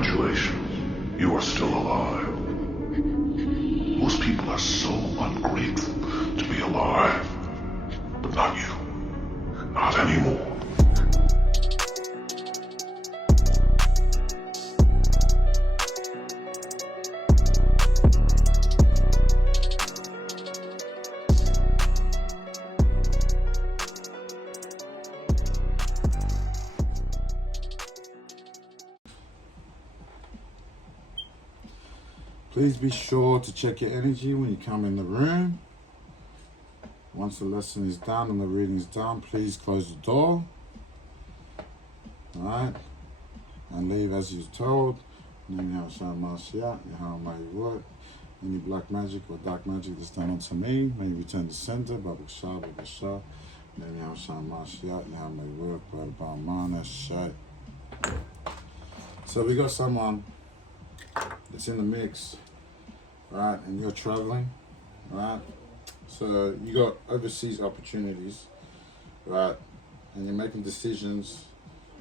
Congratulations, you are still alive. Most people are so ungrateful to be alive, but not you. Not anymore. Please be sure to check your energy when you come in the room. Once the lesson is done and the reading is done, please close the door. Alright? And leave as you're told. Any black magic or dark magic that's done onto me, may you return to center. Babu Shah, Babu Shah. So we got someone that's in the mix, right? And you're traveling, right? So you got overseas opportunities, right? And you're making decisions,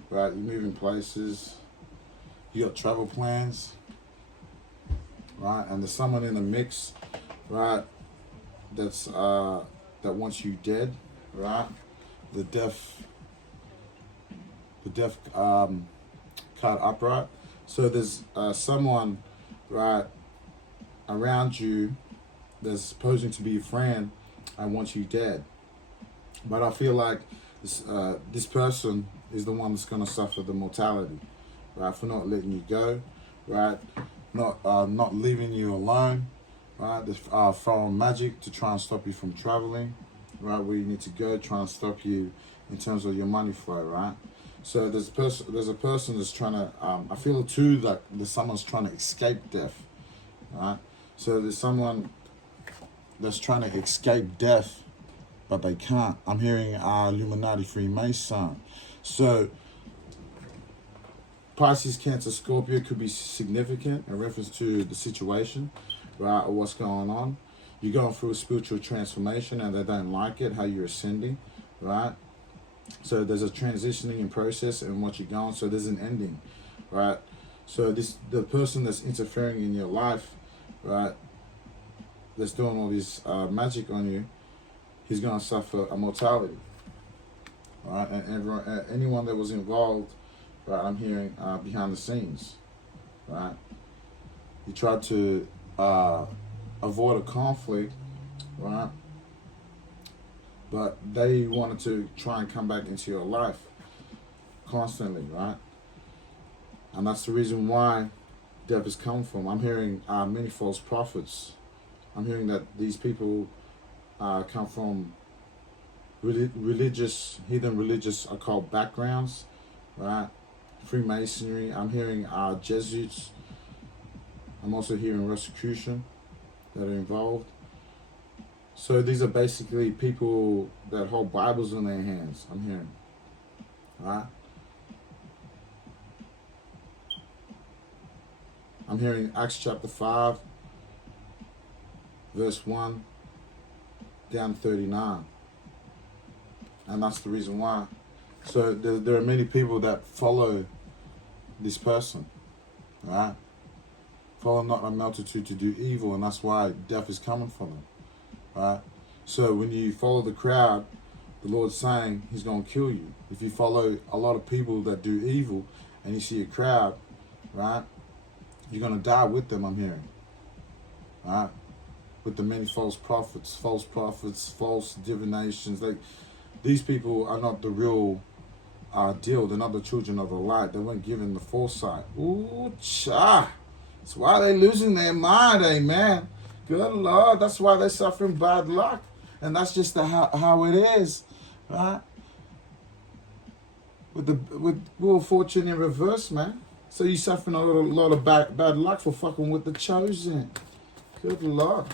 right? You're moving places. You got travel plans, right? And there's someone in the mix, right? That's that wants you dead, right? The death card upright. So there's someone, right, around you that's supposing to be your friend and wants you dead. But I feel like this person is the one that's going to suffer the mortality, right, for not letting you go, right, not leaving you alone, right. There's foreign magic to try and stop you from traveling, right, where you need to go, try and stop you in terms of your money flow, right. So there's a person that's trying to, I feel too that there's someone's trying to escape death, right? So there's someone that's trying to escape death, but they can't. I'm hearing Illuminati Freemason. So Pisces, Cancer, Scorpio could be significant in reference to the situation, right, or what's going on. You're going through a spiritual transformation and they don't like it, how you're ascending, right? So there's a transitioning in process and what you're going, so there's an ending, right? So the person that's interfering in your life, right, that's doing all this magic on you, he's going to suffer a mortality, right? And anyone that was involved, right, I'm hearing behind the scenes, right? You tried to avoid a conflict, right? But they wanted to try and come back into your life constantly, right? And that's the reason why death has come from. I'm hearing many false prophets. I'm hearing that these people come from religious, hidden religious occult backgrounds, right? Freemasonry. I'm hearing Jesuits. I'm also hearing Rosicrucian that are involved. So these are basically people that hold Bibles in their hands, I'm hearing, right? I'm hearing Acts chapter 5, verse 1, down to 39. And that's the reason why. So there are many people that follow this person, right? Follow not a multitude to do evil, and that's why death is coming for them. Right? So when you follow the crowd, the Lord's saying he's going to kill you. If you follow a lot of people that do evil and you see a crowd, right, you're going to die with them, I'm hearing. Right? With the many false prophets, false divinations. These people are not the real deal. They're not the children of the light. They weren't given the foresight. Ooh, cha! That's why they're losing their mind, amen. Good Lord, that's why they're suffering bad luck. And that's just how it is, right? With Wheel of Fortune in reverse, man. So you're suffering a lot of bad luck for fucking with the chosen. Good Lord.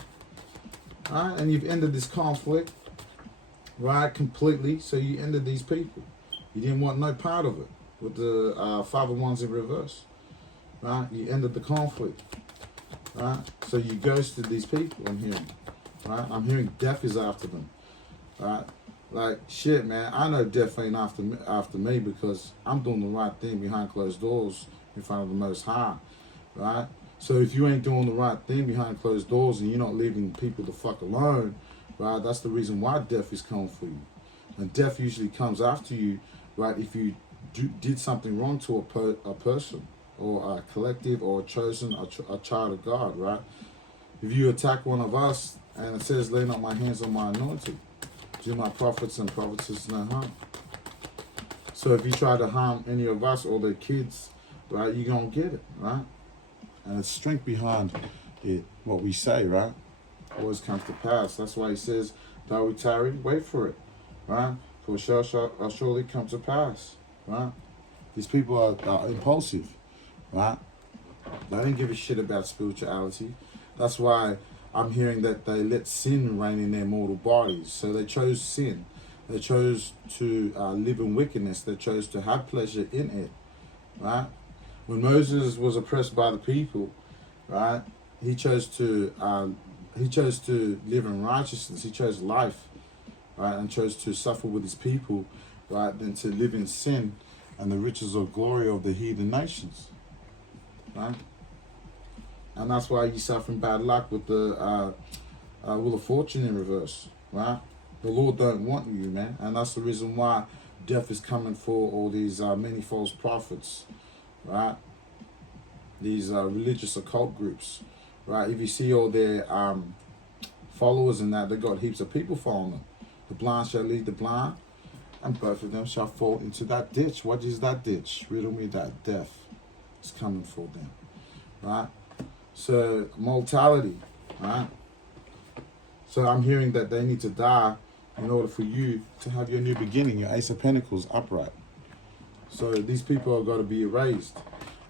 All right, and you've ended this conflict, right, completely. So you ended these people. You didn't want no part of it with the Five of Wands in reverse, right? You ended the conflict. Right? So you ghosted these people, I'm hearing. Right? I'm hearing death is after them. Right? Like, shit, man, I know death ain't after me because I'm doing the right thing behind closed doors in front of the Most High, right? So if you ain't doing the right thing behind closed doors and you're not leaving people the fuck alone, right, that's the reason why death is coming for you. And death usually comes after you, right, if you did something wrong to a person or a collective or a chosen, a child of God, right? If you attack one of us and it says, lay not my hands on my anointed, do my prophets and prophetesses no harm. So if you try to harm any of us or their kids, right, you're going to get it, right? And it's strength behind it, what we say, right? Always comes to pass. That's why he says, though we tarry, wait for it, right? For it shall surely come to pass, right? These people are impulsive, right? They don't give a shit about spirituality. That's why I'm hearing that they let sin reign in their mortal bodies. So they chose sin. They chose to live in wickedness. They chose to have pleasure in it, right? When Moses was oppressed by the people, right, he chose to live in righteousness. He chose life, right, and chose to suffer with his people, right, than to live in sin and the riches of glory of the heathen nations, right? And that's why you're suffering bad luck with the Wheel of Fortune in reverse, right? The Lord don't want you, man. And that's the reason why death is coming for all these many false prophets, right? These religious occult groups, right? If you see all their followers and that, they got heaps of people following them. The blind shall lead the blind, and both of them shall fall into that ditch. What is that ditch? Riddle me that. Death is coming for them, right? So mortality, right? So I'm hearing that they need to die in order for you to have your new beginning, your Ace of Pentacles upright. So these people are going to be erased.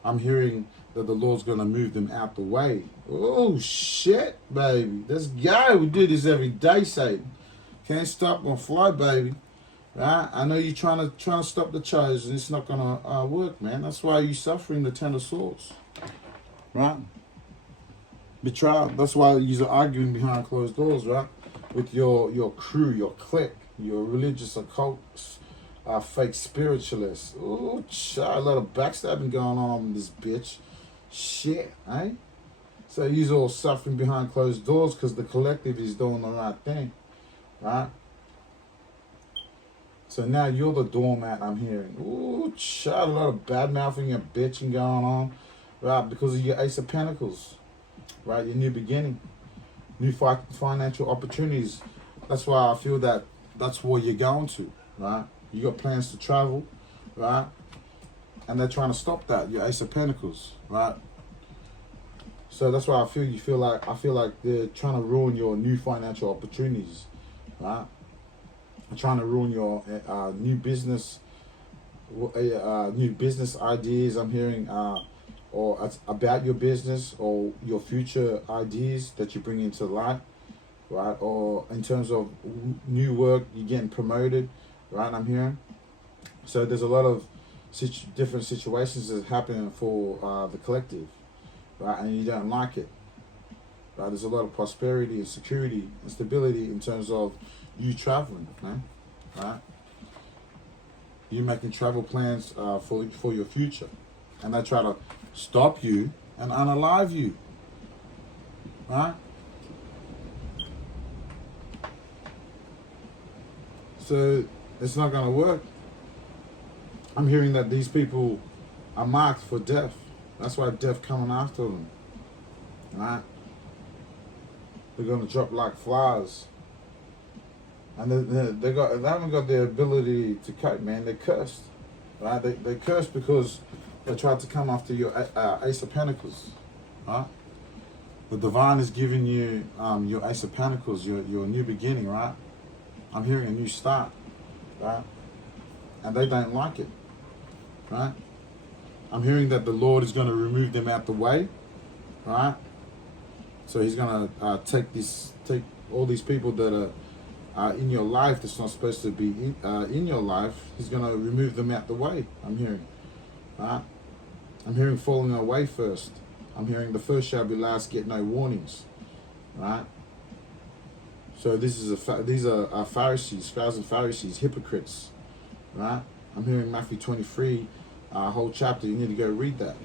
I'm hearing that the Lord's going to move them out the way. Oh, shit, baby. Let's go. We do this every day, Satan. Can't stop or fly, baby. Right? I know you're trying to stop the chosen. It's not going to work, man. That's why you're suffering the Ten of Swords. Right? Betrayal. That's why you're arguing behind closed doors, right? With your crew, your clique, your religious occult, fake spiritualists. Ooh, a lot of backstabbing going on in this bitch. Shit, eh? So you're all suffering behind closed doors because the collective is doing the right thing, right? So now you're the doormat, I'm hearing. Ooh, a lot of bad mouthing and bitching going on, right? Because of your Ace of Pentacles, right? Your new beginning, new financial opportunities. That's why I feel that that's where you're going to, right? You got plans to travel, right? And they're trying to stop that, your Ace of Pentacles, right? So that's why I feel like they're trying to ruin your new financial opportunities, right? They're trying to ruin your new business ideas. I'm hearing, or about your business or your future ideas that you bring into light, right? Or in terms of new work, you're getting promoted, right? I'm hearing. So there's a lot of different situations that's happening for the collective, right? And you don't like it, right? There's a lot of prosperity and security and stability in terms of you traveling, man, right? You making travel plans for your future, and they try to stop you and unalive you, right? So it's not going to work. I'm hearing that these people are marked for death. That's why death coming after them, right? They're going to drop like flies. And they haven't got the ability to cope, man. They're cursed, right? They're cursed because they tried to come after your Ace of Pentacles, right? The Divine is giving you your Ace of Pentacles, your new beginning, right? I'm hearing a new start, right? And they don't like it, right? I'm hearing that the Lord is going to remove them out the way, right? So he's going to take all these people that are in your life that's not supposed to be in your life. He's going to remove them out the way, I'm hearing, right? I'm hearing falling away first. I'm hearing the first shall be last, get no warnings, right? So these are Pharisees, scribes and Pharisees, hypocrites, right? I'm hearing Matthew 23, whole chapter. You need to go read that,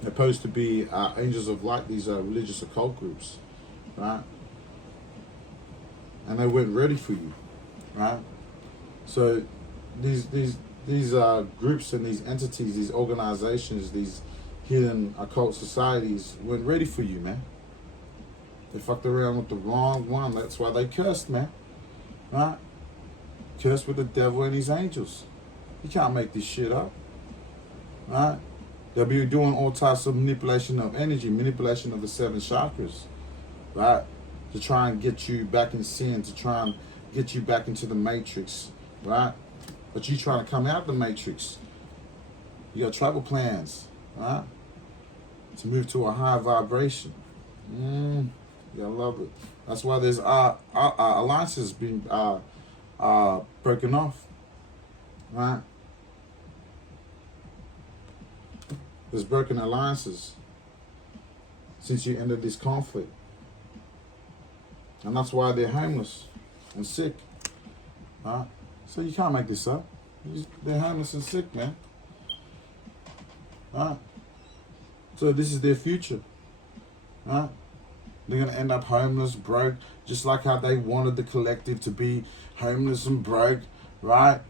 They're supposed to be angels of light, these religious occult groups, right? And they weren't ready for you, right? So these groups and these entities, these organizations, these hidden occult societies weren't ready for you, man. They fucked around with the wrong one. That's why they cursed, man. Right? Cursed with the devil and his angels. You can't make this shit up. Right? They'll be doing all types of manipulation of energy, manipulation of the 7 chakras. Right? To try and get you back in sin, to try and get you back into the matrix. Right? But you trying to come out the matrix. You got travel plans. Right? To move to a higher vibration. Yeah, I love it. That's why there's alliances being broken off, right? There's broken alliances since you ended this conflict, and that's why they're homeless and sick, right? So you can't make this up. They're homeless and sick, man. Right? So this is their future, right? They're going to end up homeless, broke, just like how they wanted the collective to be homeless and broke, right?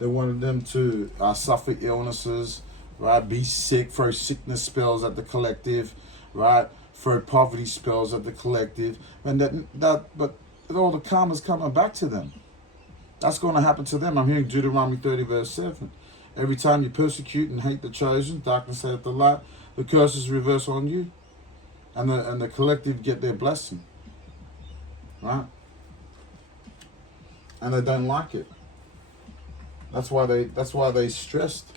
They wanted them to suffer illnesses, right? Be sick, throw sickness spells at the collective, right? Throw poverty spells at the collective. And but all the karma's coming back to them. That's going to happen to them. I'm hearing Deuteronomy 30 verse 7. Every time you persecute and hate the chosen, darkness hath the light, the curses reverse on you. And the collective get their blessing, right? And they don't like it. That's why they stressed.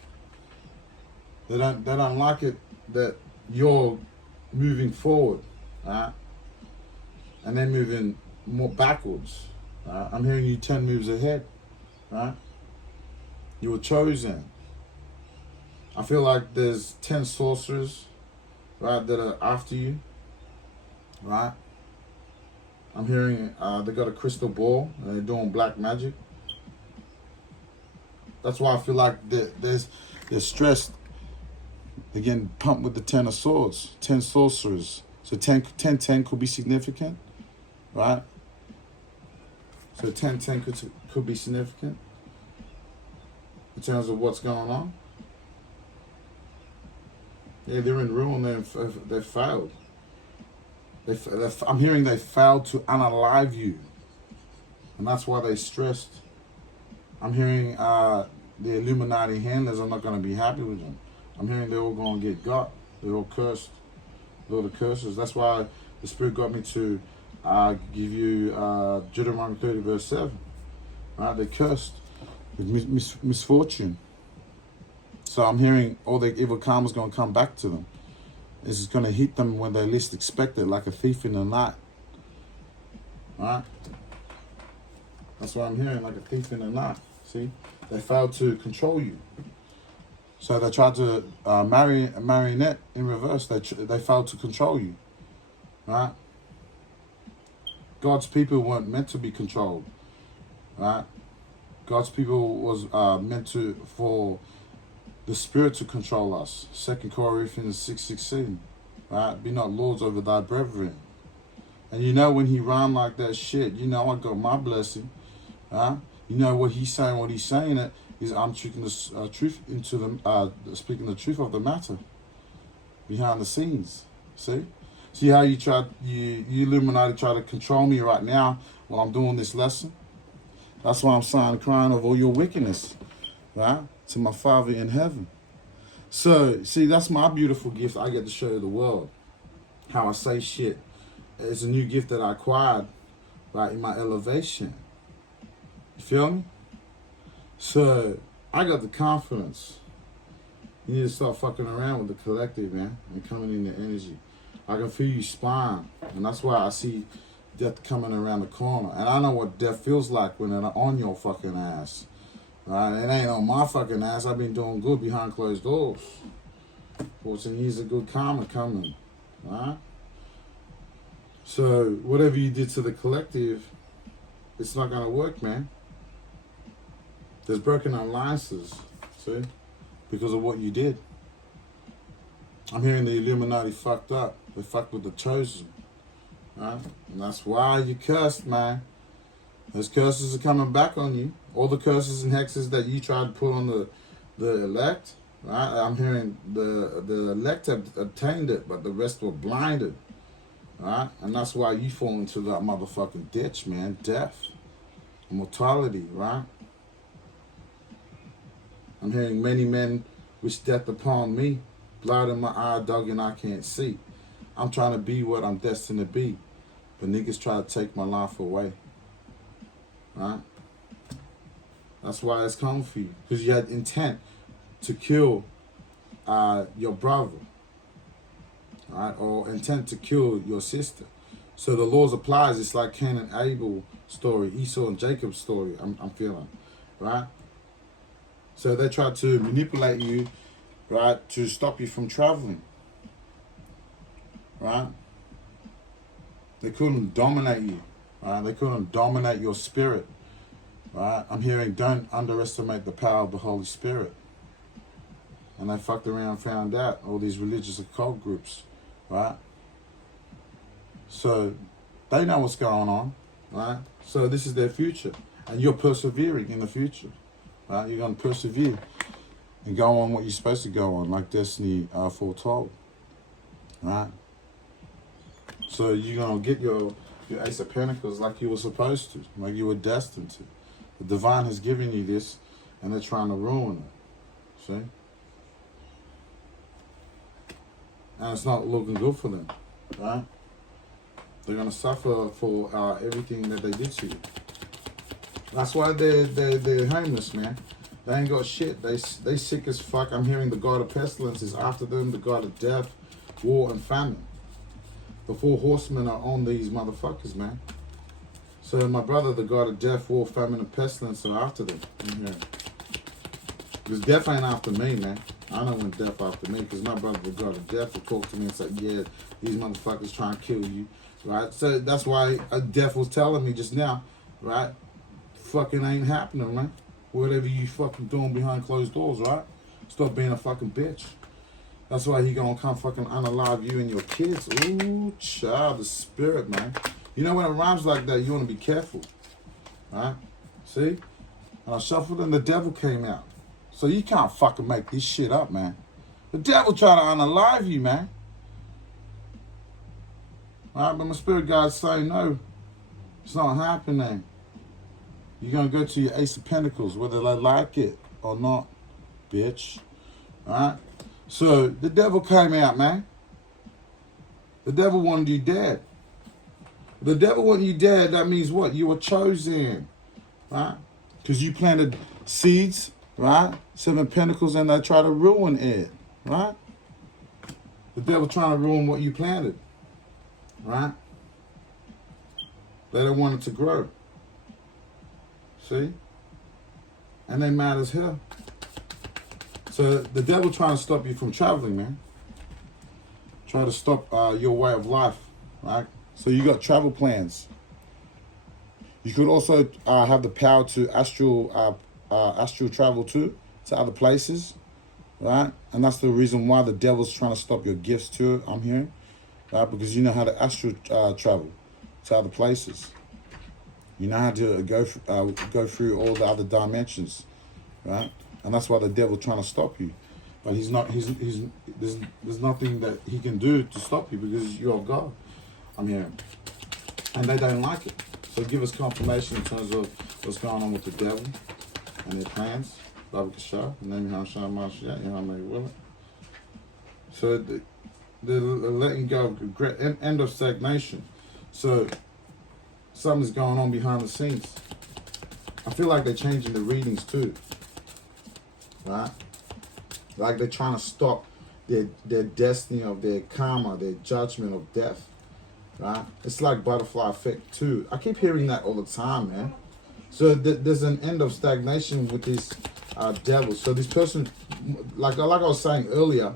They don't like it that you're moving forward, right? And they're moving more backwards. Right? I'm hearing you 10 moves ahead, right? You were chosen. I feel like there's 10 sorcerers, right, that are after you. Right? I'm hearing they got a crystal ball and they're doing black magic. That's why I feel like they're stressed. They're getting pumped with the 10 of swords, 10 sorcerers. So 10 could be significant, right? So 10 could be significant in terms of what's going on. Yeah, they're in ruin. They've failed. I'm hearing they failed to unalive you, and that's why they stressed. I'm hearing the Illuminati handlers are not going to be happy with them. I'm hearing they're all going to get got. They're all cursed. They're all the curses. That's why the Spirit got me to give you Deuteronomy 30 verse 7. Right? They're cursed with misfortune. So I'm hearing all the evil karma's going to come back to them. This is going to hit them when they least expect it, like a thief in the night. Right? That's what I'm hearing, like a thief in the night. See? They failed to control you. So they tried to marry a marionette in reverse. They failed to control you. Right? God's people weren't meant to be controlled. Right? God's people was meant for the Spirit to control us. 2 Corinthians 6:16. Right? Be not lords over thy brethren. And you know when he rhymed like that shit, you know I got my blessing. Right? You know what he's saying it is I'm speaking the truth into the speaking the truth of the matter behind the scenes. See how you Illuminati try to control me right now while I'm doing this lesson? That's why I'm sighing crying of all your wickedness, right? To my Father in heaven. So, see, that's my beautiful gift I get to show the world. How I say shit. It's a new gift that I acquired, right, in my elevation. You feel me? So, I got the confidence. You need to start fucking around with the collective, man, and coming in the energy. I can feel you spine, and that's why I see death coming around the corner. And I know what death feels like when they're on your fucking ass. Right? It ain't on my fucking ass. I've been doing good behind closed doors. 14 years of good karma coming. Right? So, whatever you did to the collective, it's not going to work, man. There's broken alliances, see? Because of what you did. I'm hearing the Illuminati fucked up. They fucked with the chosen. Right? And that's why you cursed, man. Those curses are coming back on you. All the curses and hexes that you tried to put on the elect, right? I'm hearing the elect have obtained it, but the rest were blinded. Right? And that's why you fall into that motherfucking ditch, man. Death. Mortality, right? I'm hearing many men wish death upon me. Blood in my eye, dog, and I can't see. I'm trying to be what I'm destined to be. But niggas try to take my life away. Right? That's why it's coming for you. Because you had intent to kill your brother. Right? Or intent to kill your sister. So the laws applies. It's like Cain and Abel story, Esau and Jacob's story, I'm feeling. Right? So they tried to manipulate you, right, to stop you from traveling. Right? They couldn't dominate you. Right? They couldn't dominate your spirit. Right? I'm hearing don't underestimate the power of the Holy Spirit. And they fucked around and found out, all these religious occult groups. Right? So they know what's going on. Right? So this is their future. And you're persevering in the future. Right? You're going to persevere and go on what you're supposed to go on, like Destiny foretold. Right? So you're going to get your Ace of Pentacles like you were supposed to, like you were destined to. The divine has given you this, and they're trying to ruin it. See? And it's not looking good for them. Right? They're going to suffer for everything that they did to you. That's why they're homeless, man. They ain't got shit. They sick as fuck. I'm hearing the god of pestilence is after them, the god of death, war, and famine. The 4 horsemen are on these motherfuckers, man. So my brother, the god of death, war, famine, and pestilence are after them. Because death ain't after me, man. I know when death after me, because my brother, the god of death, will talk to me and say, yeah, these motherfuckers trying to kill you, right? So that's why death was telling me just now, right? Fucking ain't happening, man. Whatever you fucking doing behind closed doors, right? Stop being a fucking bitch. That's why he gonna come fucking unalive you and your kids. Ooh, child, the spirit, man. You know when it rhymes like that, you wanna be careful. Right? See? And I shuffled and the devil came out. So you can't fucking make this shit up, man. The devil try to unalive you, man. Alright, but my spirit guide's saying no. It's not happening. You're going to go to your Ace of Pentacles, whether they like it or not, bitch. Alright? So, the devil came out, man. The devil wanted you dead. The devil wanted you dead, that means what? You were chosen. Right? Because you planted seeds, right? 7 Pentacles, and they try to ruin it. Right? The devil trying to ruin what you planted. Right? They don't want it to grow. See? And they mad as hell. So the devil trying to stop you from traveling, man. Try to stop your way of life, right? So you got travel plans. You could also have the power to astral travel too, to other places, right? And that's the reason why the devil's trying to stop your gifts too, I'm hearing, right? Because you know how to astral travel to other places. You know how to go through all the other dimensions, right? And that's why the devil's trying to stop you. But he's not. There's nothing that he can do to stop you because you're God. I'm hearing, and they don't like it. So give us confirmation in terms of what's going on with the devil and their plans. Baba Kasha, name Hashem Mashiach, Yahweh Willing. So the letting go of end of stagnation. So something's going on behind the scenes. I feel like they're changing the readings too. Right? Like they're trying to stop their destiny of their karma, their judgment of death. Right? It's like butterfly effect too. I keep hearing that all the time, man. So there's an end of stagnation with these devils. So this person, like I was saying earlier,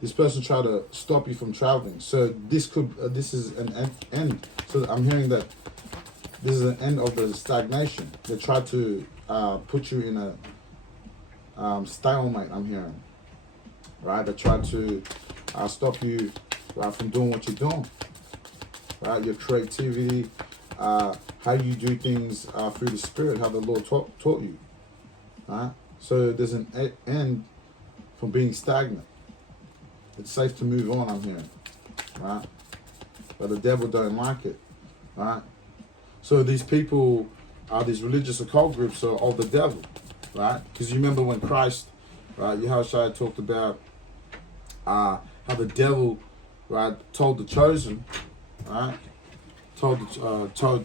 this person tried to stop you from traveling. So this is an end. So I'm hearing that this is an end of the stagnation. They try to put you in a stalemate, I'm hearing. Right? They try to stop you from doing what you're doing. Right, your creativity, how you do things through the Spirit, how the Lord taught you. Right, so there's an end from being stagnant. It's safe to move on, I'm hearing. Right, but the devil don't like it. Right, so these people, these religious occult groups are of the devil. Right, because you remember when Christ, right, Yahushua talked about how the devil, right, told the chosen, right, told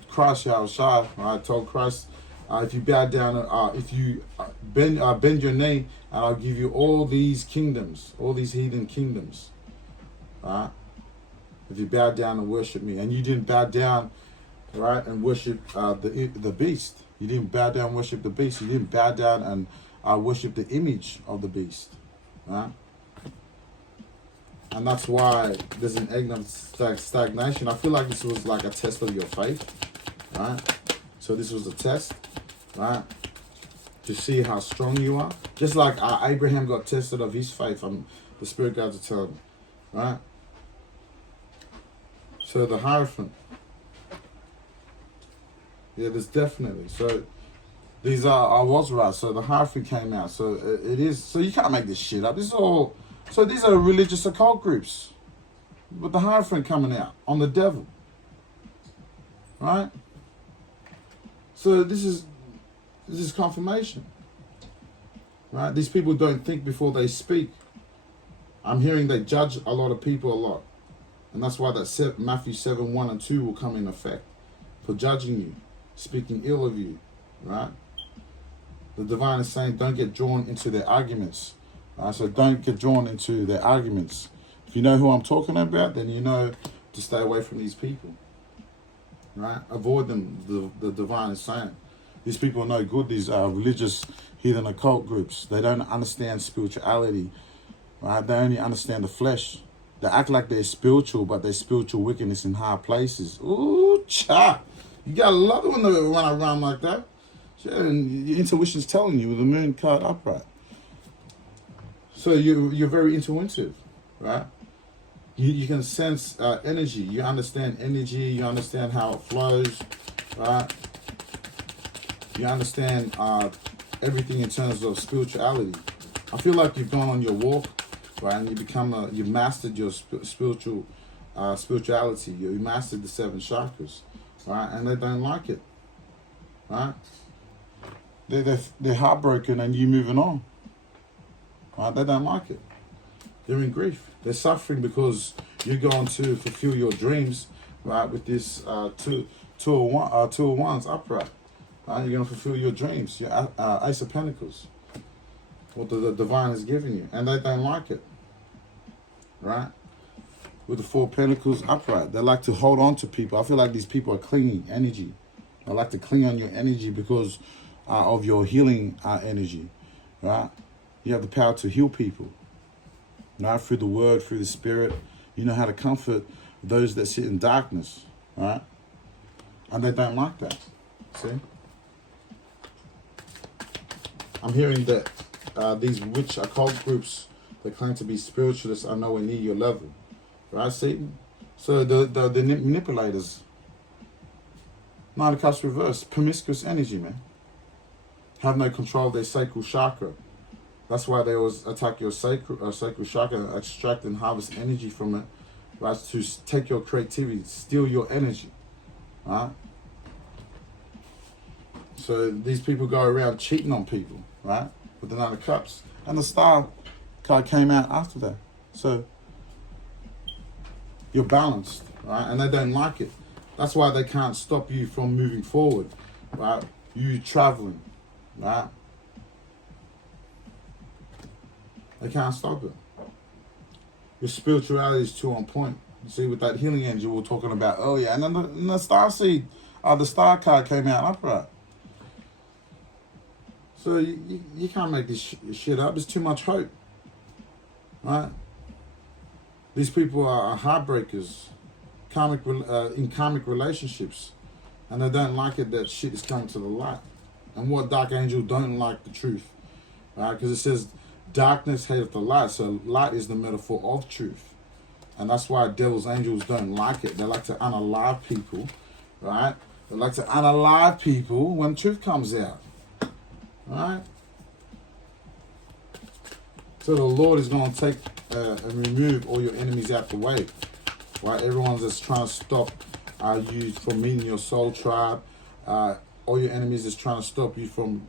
Christ, Yahushua, right, told Christ, if you bow down, if you bend your knee, and I'll give you all these kingdoms, all these heathen kingdoms, right? If you bow down and worship me, and you didn't bow down, right, and worship the beast. You didn't bow down and worship the beast. You didn't bow down and worship the image of the beast, right? And that's why there's an egg of stagnation. I feel like this was like a test of your faith, right? So this was a test, right? To see how strong you are. Just like Abraham got tested of his faith. The Spirit guides are telling me, right? So the Hierophant. Yeah, there's definitely. So these are, I was right. So the Hierophant came out. So it is, so you can't make this shit up. This is all, so these are religious occult groups. But the Hierophant coming out on the devil. Right? So this is confirmation. Right? These people don't think before they speak. I'm hearing they judge a lot of people a lot. And that's why that Matthew 7, 1 and 2 will come in effect. For judging you, speaking ill of you. Right? The divine is saying don't get drawn into their arguments. So don't get drawn into their arguments. If you know who I'm talking about, then you know to stay away from these people. Right? Avoid them, the divine is saying. These people are no good, these religious heathen occult groups. They don't understand spirituality. Right? They only understand the flesh. They act like they're spiritual, but they're spiritual wickedness in high places. Ooh, cha! You gotta love it when they run around like that. And your intuition's telling you with the moon card upright. So you're very intuitive, right? You can sense energy. You understand energy. You understand how it flows, right? You understand everything in terms of spirituality. I feel like you've gone on your walk, right? And you've mastered your spirituality. You mastered the 7 chakras, right? And they don't like it, right? They're heartbroken and you moving on. Right? They don't like it. They're in grief. They're suffering because you're going to fulfill your dreams, right? With this two of wands upright. Right? You're going to fulfill your dreams. Your Ace of Pentacles. What the divine is giving you. And they don't like it. Right? With the 4 Pentacles upright. They like to hold on to people. I feel like these people are clinging energy. They like to cling on your energy because of your healing energy. Right? You have the power to heal people, right? Through the word, through the Spirit. You know how to comfort those that sit in darkness, right? And they don't like that, see? I'm hearing that these witch occult groups that claim to be spiritualists are nowhere near your level, right, Satan? So the manipulators, Nine of Cups reverse, promiscuous energy, man. Have no control of their sacral chakra. That's why they always attack your sacral chakra and extract and harvest energy from it, right? To take your creativity, steal your energy, right? So these people go around cheating on people, right? With the Nine of Cups. And the Star card came out after that. So you're balanced, right? And they don't like it. That's why they can't stop you from moving forward, right? You traveling, right? They can't stop it. Your spirituality is too on point. You see, with that healing energy we were talking about earlier. And then the star seed, the star card came out upright. So you can't make this shit up. There's too much hope. Right? These people are heartbreakers, in karmic relationships. And they don't like it that shit is coming to the light. And what dark angel don't like the truth. Right? Because it says, darkness hateth the light, so light is the metaphor of truth. And that's why devil's angels don't like it. They like to unalive people, right? They like to unalive people when truth comes out, right? So the Lord is going to take and remove all your enemies out the way, right? Everyone's just trying to stop you from meeting your soul tribe. All your enemies is trying to stop you from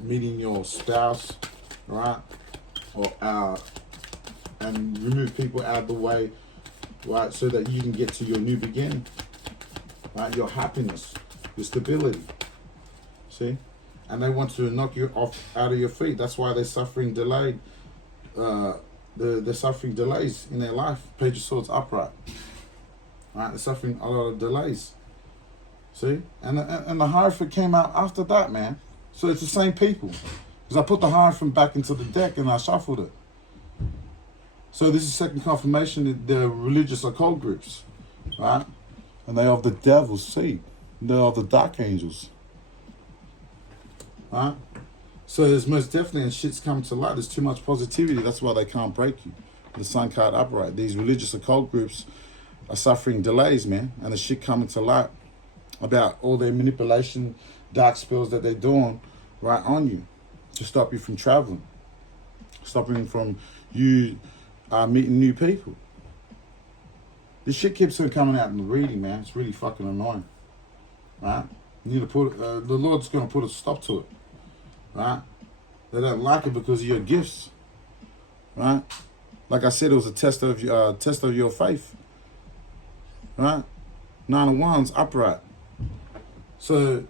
meeting your spouse, right? Or and remove people out of the way, right? So that you can get to your new beginning, right? Your happiness, your stability. See? And they want to knock you off out of your feet. That's why they're suffering delayed. They're suffering delays in their life. Page of Swords upright. Right? They're suffering a lot of delays. See? And the Hierophant came out after that, man. So it's the same people. Because I put the Hierophant back into the deck and I shuffled it. So this is second confirmation that they're religious occult groups. Right? And they are of the devil's seed. They are the dark angels. Right? So there's most definitely, and shit's come to light, there's too much positivity. That's why they can't break you. The Sun card upright. These religious occult groups are suffering delays, man. And the shit coming to light about all their manipulation, dark spells that they're doing right on you to stop you from traveling. Stopping from you meeting new people. This shit keeps on coming out in the reading, man. It's really fucking annoying. Right? You need to put, the Lord's going to put a stop to it. Right? They don't like it because of your gifts. Right? Like I said, it was a test of your faith. Right? 9 of Wands upright. So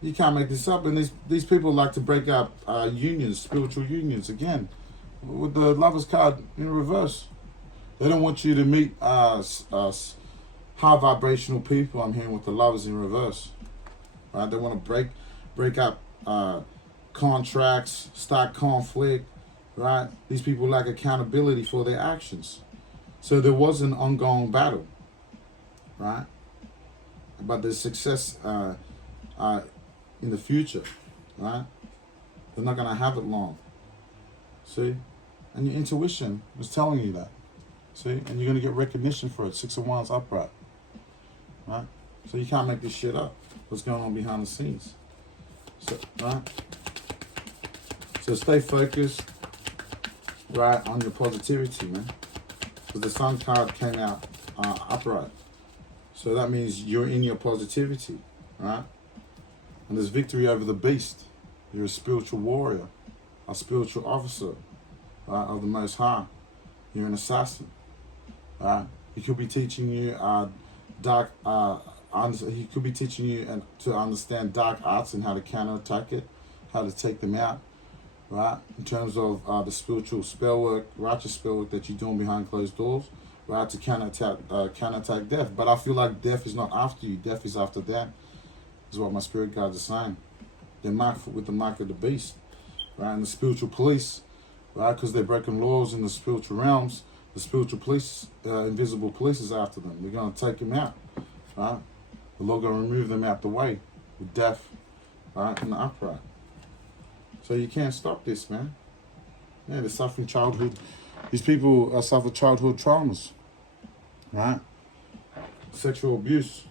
you can't make this up. And these people like to break up unions, spiritual unions again, with the Lovers card in reverse. They don't want you to meet high vibrational people. I'm hearing with the Lovers in reverse. Right? They want to break up contracts, start conflict, right? These people lack accountability for their actions. So there was an ongoing battle, right? But there's success in the future, right? They're not going to have it long. See? And your intuition is telling you that. See? And you're going to get recognition for it. 6 of Wands upright, right? So you can't make this shit up. What's going on behind the scenes. So, right? So stay focused, right, on your positivity, man. Because the Sun card came out upright. So that means you're in your positivity, right? And there's victory over the beast. You're a spiritual warrior, a spiritual officer, right, of the Most High. You're an assassin, right? He could be teaching you he could be teaching you to understand dark arts and how to counterattack it, how to take them out, right? In terms of the spiritual spell work, righteous spell work that you're doing behind closed doors, right? To counterattack death. But I feel like death is not after you. Death is after that, is what my spirit guides are saying. They're marked with the mark of the beast, right? And the spiritual police, right? Because they're breaking laws in the spiritual realms. The spiritual police, invisible police is after them. They're going to take them out, right? The Lord going to remove them out the way with death, right? And the upright. So you can't stop this, man. Yeah, they're suffering childhood. These people suffer childhood traumas, right? Sexual abuse.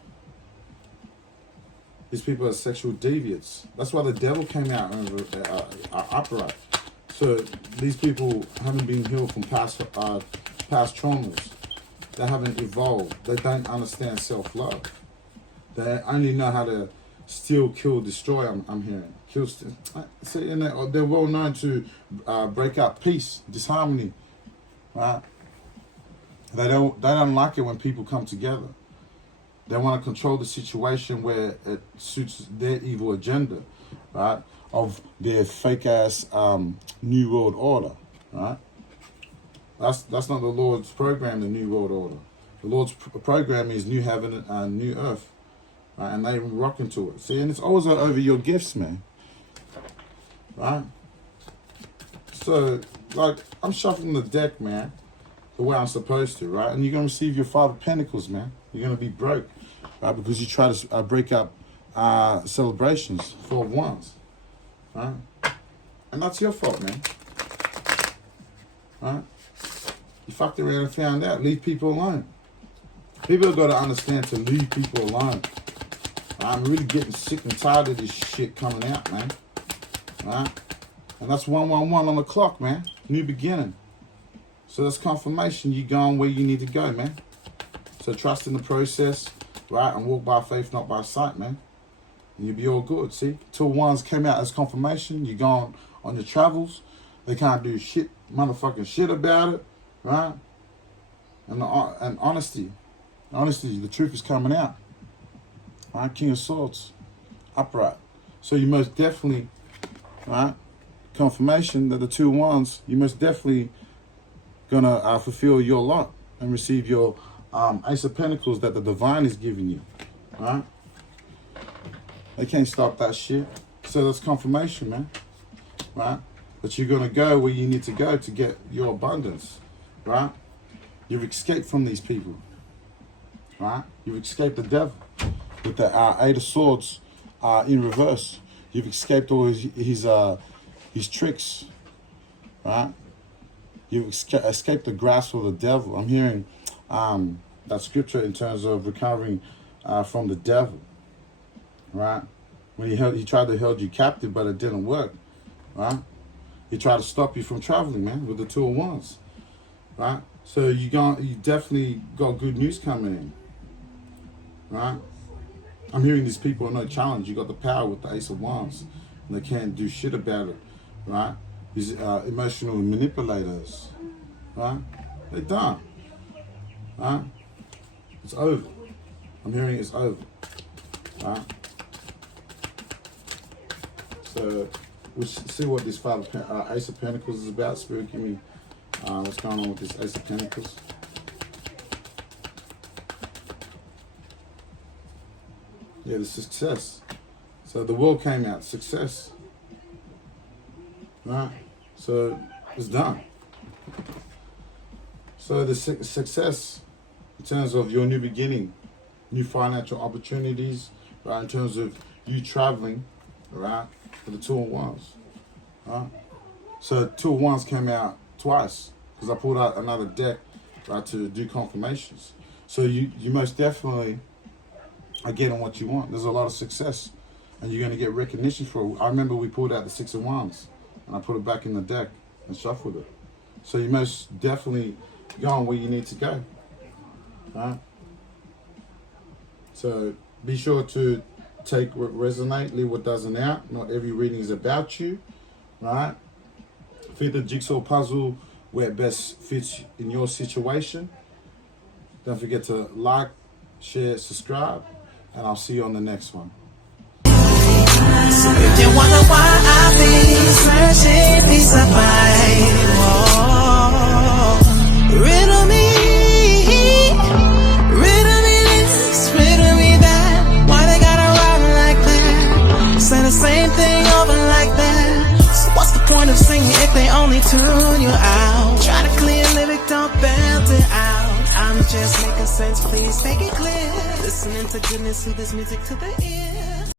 These people are sexual deviants. That's why the devil came out upright. So these people haven't been healed from past traumas. They haven't evolved. They don't understand self-love. They only know how to steal, kill, destroy. I'm hearing. See, and they're well known to break up peace, disharmony. Right? They don't like it when people come together. They want to control the situation where it suits their evil agenda, right? Of their fake ass New World Order, right? That's not the Lord's program, the New World Order. The Lord's program is new heaven and new earth, right? And they rock into it. See, and it's always over your gifts, man, right? So, like, I'm shuffling the deck, man, the way I'm supposed to, right? And you're gonna receive your 5 of Pentacles, man. You're gonna be broke, right? Because you try to break up celebrations, 4 of Wands. Right? And that's your fault, man. Right? You fucked around and found out. Leave people alone. People have got to understand to leave people alone. I'm really getting sick and tired of this shit coming out, man. Right? And that's 111 on the clock, man. New beginning. So that's confirmation. You're going where you need to go, man. So trust in the process, right? And walk by faith, not by sight, man. And you'll be all good, see? 2-1s came out as confirmation. You're going on your travels. They can't do shit, motherfucking shit about it, right? And honesty. Honesty, the truth is coming out. Right? King of Swords, upright. So you most definitely, right? Confirmation that the 2-1s, you most definitely gonna fulfill your lot and receive your Ace of Pentacles that the divine is giving you, right? They can't stop that shit. So that's confirmation, man, right? But you're gonna go where you need to go to get your abundance, right? You've escaped from these people, right? You've escaped the devil with the 8 of Swords in reverse. You've escaped all his tricks, right? You've escaped the grasp of the devil. I'm hearing that scripture in terms of recovering from the devil, right? When he tried to hold you captive, but it didn't work, right? He tried to stop you from traveling, man, with the 2-1s, right? So you definitely got good news coming in, right? I'm hearing these people are no challenge. You got the power with the Ace of Wands, and they can't do shit about it, right? These emotional manipulators, right? They're done, right? It's over. I'm hearing it's over, right? So we'll see what this Ace of Pentacles is about. Spirit, give me what's going on with this Ace of Pentacles. Yeah, the success. So the world came out, success. Right? So it's done. So the success in terms of your new beginning, new financial opportunities, right? In terms of you traveling, right? For the 2-1s, right? So 2-1s came out twice because I pulled out another deck, right, to do confirmations. So you most definitely are getting what you want. There's a lot of success, and you're going to get recognition for it. I remember we pulled out the 6 of Wands, and I put it back in the deck and shuffled it. So you most definitely going where you need to go, right? So be sure to take what resonates, leave what doesn't out. Not every reading is about you, right? Fit the jigsaw puzzle where it best fits in your situation. Don't forget to like, share, subscribe, and I'll see you on the next one. You wonder why I be searching peace of mind. Riddle me this, riddle me that. Why they gotta run like that? Say the same thing over like that. So what's the point of singing if they only tune you out? Try to clear lyric, don't belt it out. I'm just making sense, please make it clear. Listening to goodness, to this music to the ear.